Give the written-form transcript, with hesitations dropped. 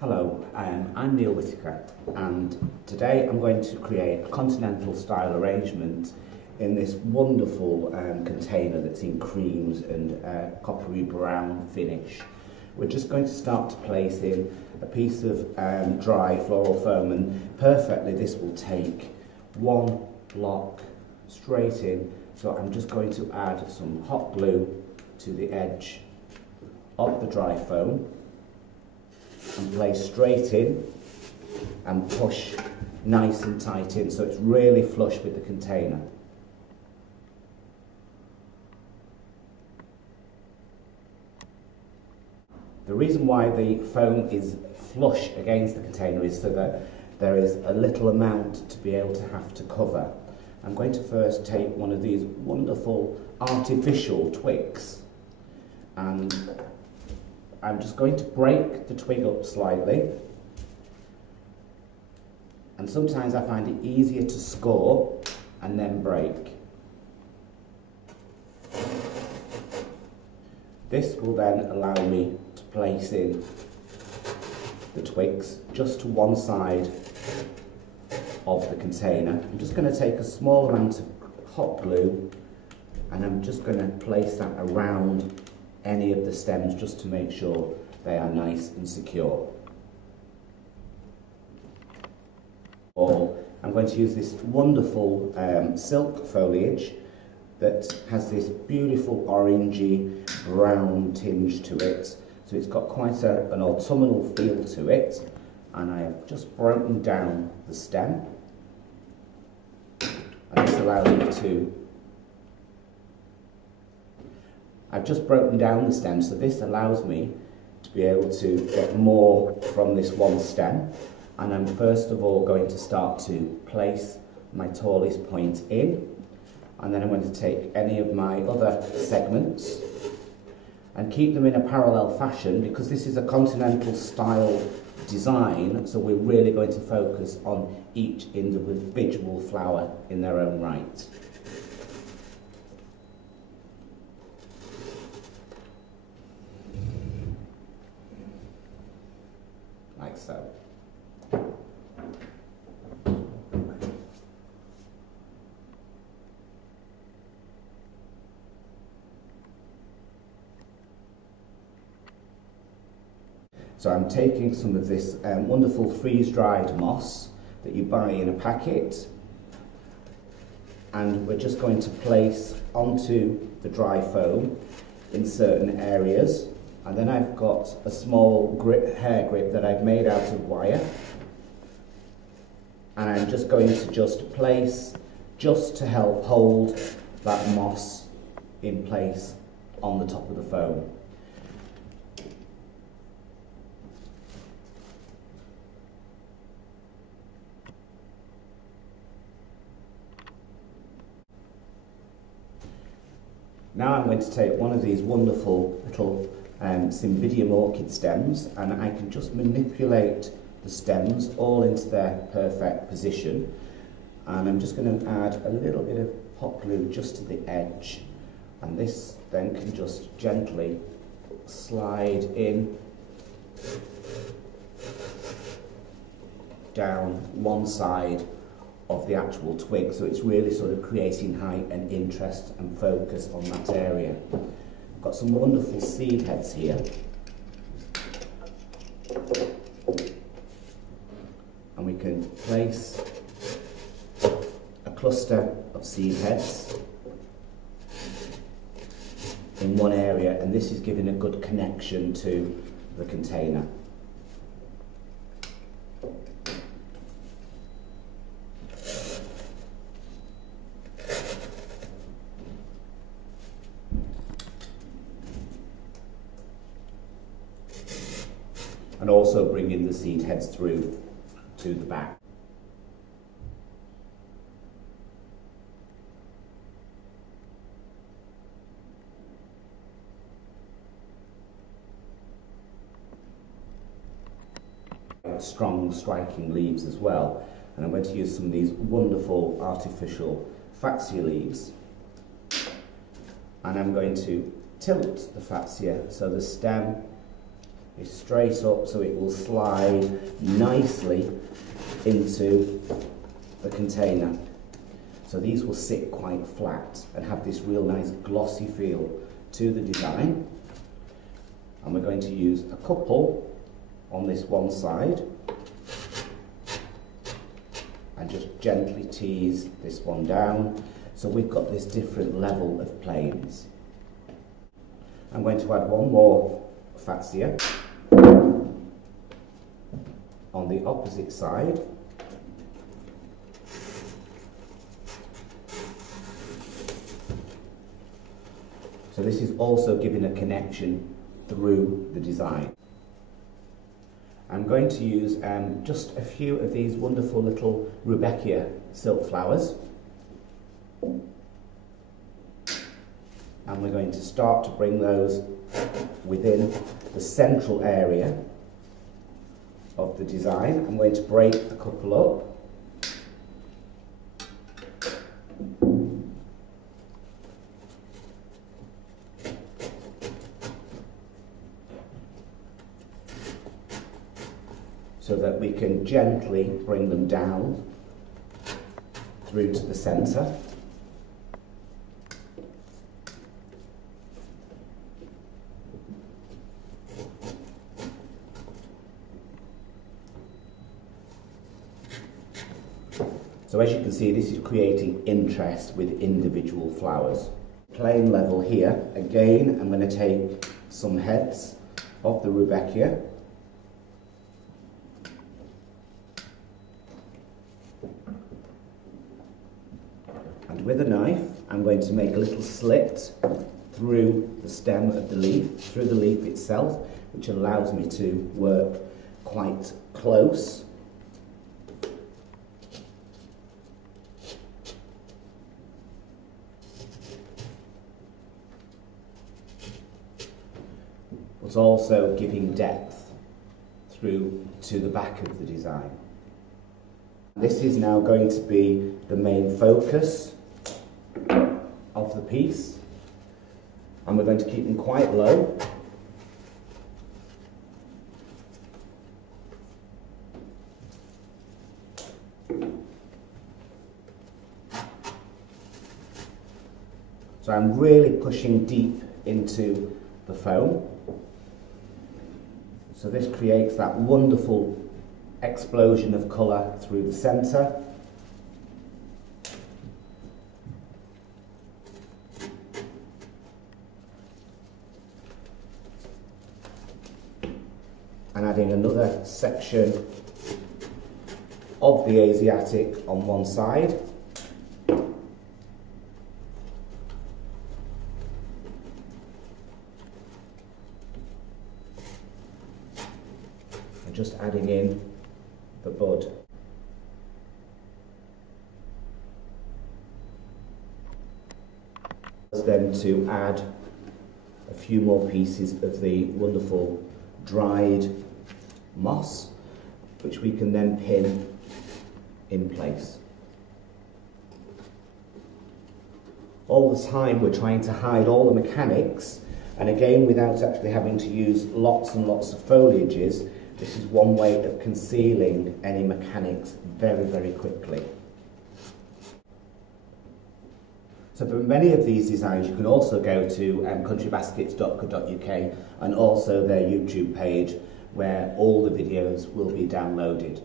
Hello, I'm Neil Whittaker, and today I'm going to create a continental style arrangement in this wonderful container that's in creams and coppery brown finish. We're just going to start to place in a piece of dry floral foam, and perfectly this will take one block straight in. So I'm just going to add some hot glue to the edge of the dry foam and place straight in and push nice and tight in so it's really flush with the container. The reason why the foam is flush against the container is so that there is a little amount to be able to have to cover. I'm going to first take one of these wonderful artificial twigs, and I'm just going to break the twig up slightly, and sometimes I find it easier to score and then break. This will then allow me to place in the twigs just to one side of the container. I'm just going to take a small amount of hot glue and I'm just going to place that around any of the stems just to make sure they are nice and secure. Or I'm going to use this wonderful silk foliage that has this beautiful orangey brown tinge to it. So it's got quite an autumnal feel to it, and I have just broken down the stem, and this allows me to I've just broken down the stem, so this allows me to be able to get more from this one stem. And I'm first of all going to start to place my tallest point in, and then I'm going to take any of my other segments and keep them in a parallel fashion, because this is a continental style design, so we're really going to focus on each individual flower in their own right. Like so. So I'm taking some of this wonderful freeze-dried moss that you buy in a packet, and we're just going to place onto the dry foam in certain areas. And then I've got a small hair grip that I've made out of wire, and I'm just going to place just to help hold that moss in place on the top of the foam. Now I'm going to take one of these wonderful little Cymbidium orchid stems, and I can just manipulate the stems all into their perfect position, and I'm just going to add a little bit of hot glue just to the edge, and this then can just gently slide in down one side of the actual twig, so it's really sort of creating height and interest and focus on that area. I've got some wonderful seed heads here, and we can place a cluster of seed heads in one area, and this is giving a good connection to the container. And also bringing the seed heads through to the back. Strong, striking leaves as well, and I'm going to use some of these wonderful artificial fatsia leaves, and I'm going to tilt the fatsia so the stem is straight up so it will slide nicely into the container. So these will sit quite flat and have this real nice glossy feel to the design. And we're going to use a couple on this one side and just gently tease this one down so we've got this different level of planes. I'm going to add one more fascia on the opposite side. So this is also giving a connection through the design. I'm going to use just a few of these wonderful little rudbeckia silk flowers. And we're going to start to bring those within the central area of the design. I'm going to break a couple up. So that we can gently bring them down through to the centre. So as you can see, this is creating interest with individual flowers. Plain level here, again, I'm going to take some heads of the rudbeckia. And with a knife, I'm going to make a little slit through the stem of the leaf, through the leaf itself, which allows me to work quite close. But also giving depth through to the back of the design. This is now going to be the main focus of the piece, and we're going to keep them quite low. So I'm really pushing deep into the foam. So this creates that wonderful explosion of colour through the centre. And adding another section of the Asiatic on one side. And just adding in the bud. Then to add a few more pieces of the wonderful dried moss, which we can then pin in place. All the time we're trying to hide all the mechanics, and again without actually having to use lots and lots of foliages. This is one way of concealing any mechanics very, very quickly. So for many of these designs you can also go to countrybaskets.co.uk and also their YouTube page where all the videos will be downloaded.